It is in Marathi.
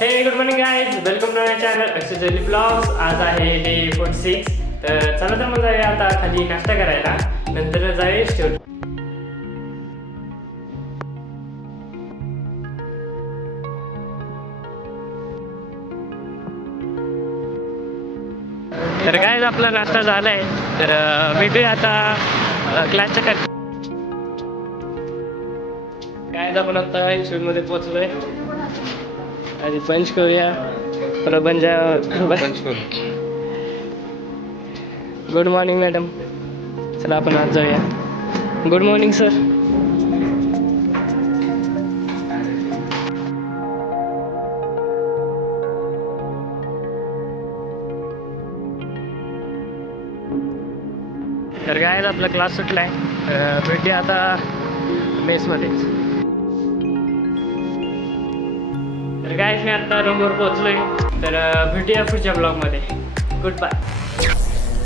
हे good morning guys, welcome to my channel Akshay Jali blogs. आज आहे डे 46. तर चला तर मग जाऊया आता खाली नाश्ता करायला, नंतर जाऊया स्टोर. तर काय आपला नाश्ता झालाय. तर भेटूया आता क्लासच्या काय आपण आता स्कूलमध्ये पोहोचलोय. आधी पंच करूया, प्रबंध. Good morning madam. चला आपण आज जाऊया. Good morning sir. तर काय आपला क्लास सुटलाय. भेटूया आता मेसमध्येच. तर काय मी आता रूमवर पोहोचलोय. तर भेटूया पुढच्या ब्लॉगमध्ये. Good bye.